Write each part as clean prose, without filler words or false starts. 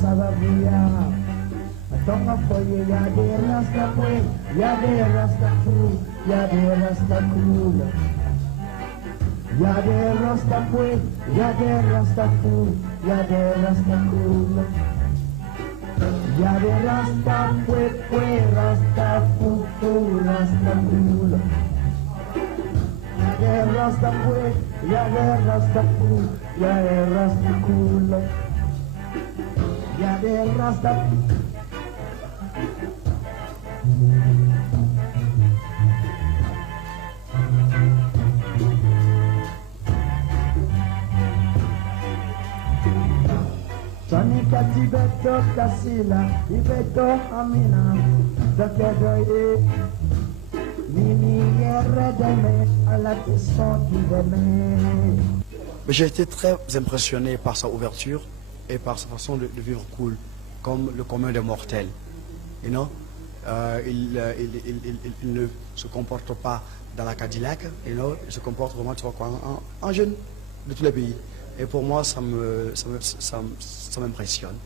ça va bien. Tonga foye, y'a des rasta foye, y'a des rasta fou, y'a des rasta cool. Y'a des rasta foye, y'a des rasta fou, y'a des rasta cool. Y'a des rasta foye, rasta fou, rasta cool. Y'a des rasta foye, y'a des rasta fou, y'a des rasta cool. Y'a des rasta Tonika Tibeto Kasila, Tibeto Amina, Dokedoye, Nini Yeredeme, à la question qui demeure. J'ai été très impressionné par sa ouverture et par sa façon de vivre cool, comme le commun des mortels. You know? Il ne se comporte pas dans la Cadillac, you know? Il se comporte vraiment, tu vois quoi, en jeune de tous les pays. Et pour moi, ça m'impressionne.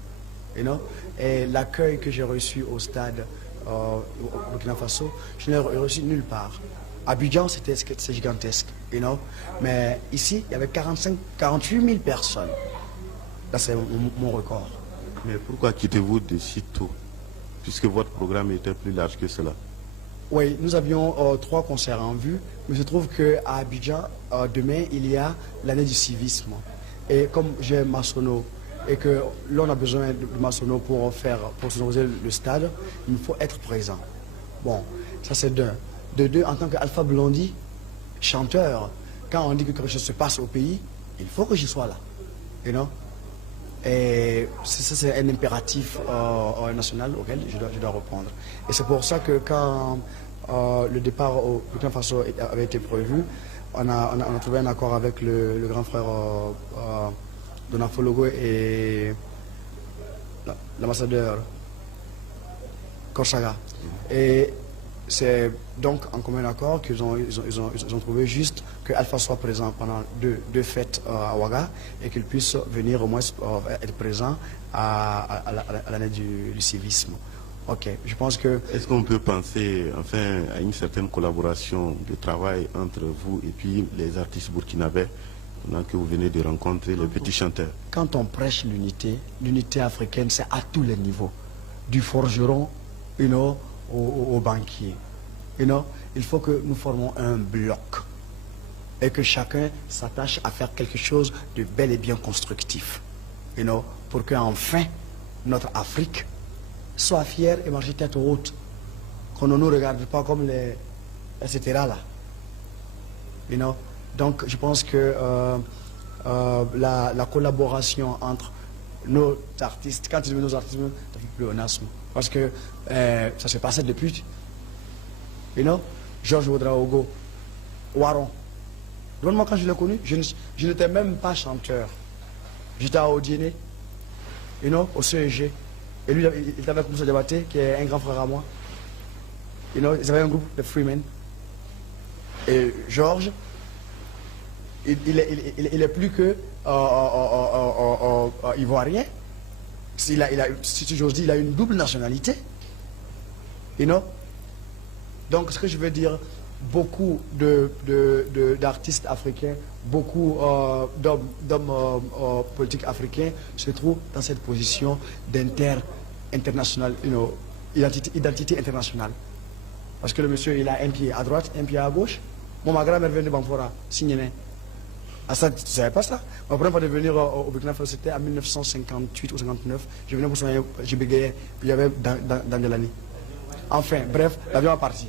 You know? Et l'accueil que j'ai reçu au stade au Burkina Faso, je ne l'ai reçu nulle part. Abidjan, c'est gigantesque, you know? Mais ici, il y avait 48 000 personnes. Là, c'est mon record. Mais pourquoi quittez-vous de si tôt, puisque votre programme était plus large que cela? Oui, nous avions 3 concerts en vue, mais je trouve qu'à Abidjan, demain, il y a l'année du civisme. Et comme j'ai Massonneau, et que l'on a besoin de Massonneau pour sonoriser le stade, il faut être présent. Bon, ça c'est d'un. De deux, en tant qu'Alpha Blondy, chanteur, quand on dit que quelque chose se passe au pays, il faut que je sois là. You know? Et ça, c'est un impératif national auquel je dois répondre. Et c'est pour ça que quand le départ au Burkina Faso avait été prévu, on a trouvé un accord avec le grand frère Donafologo et l'ambassadeur Korsaga. Et c'est donc en commun accord qu'ils ont trouvé juste que Alpha soit présent pendant deux fêtes à Ouaga et qu'il puisse venir au moins être présent à l'année du civisme. Ok, je pense que... Est-ce qu'on peut penser enfin à une certaine collaboration de travail entre vous et puis les artistes burkinabés pendant que vous venez de rencontrer les petits chanteurs? Quand on prêche l'unité africaine, c'est à tous les niveaux, du forgeron, you know, aux banquiers. You know, il faut que nous formons un bloc et que chacun s'attache à faire quelque chose de bel et bien constructif. You know, pour qu'enfin notre Afrique soit fière et marche tête haute. Qu'on ne nous regarde pas comme les etc. là. You know? Donc je pense que la collaboration entre nos artistes, quand ils disent nos artistes, ça fait pléonasme. Parce que ça se passait depuis. You know? Georges Ouedraogo, Waron. Moi, quand je l'ai connu, je n'étais même pas chanteur. J'étais à Odiéné, you know, au CEG. Et lui, il était avec Moussa Diabaté, qui est un grand frère à moi. You know, ils avaient un groupe de Freemen. Et Georges, il est plus que ivoirien. Si j'ose dire, il a une double nationalité. You know? Donc, ce que je veux dire, beaucoup d'artistes africains, beaucoup d'hommes politiques africains se trouvent dans cette position internationale, you know, identité internationale. Parce que le monsieur, il a un pied à droite, un pied à gauche. Moi, ma grand-mère vient de Bamfora, Signéné. Ah, ça, tu ne savais pas ça? Ma première fois de venir au Burkina Faso, c'était en 1958 ou 59. Je venais pour soigner, je bégayais, puis il y avait dans de l'année. Enfin, bref, l'avion est parti.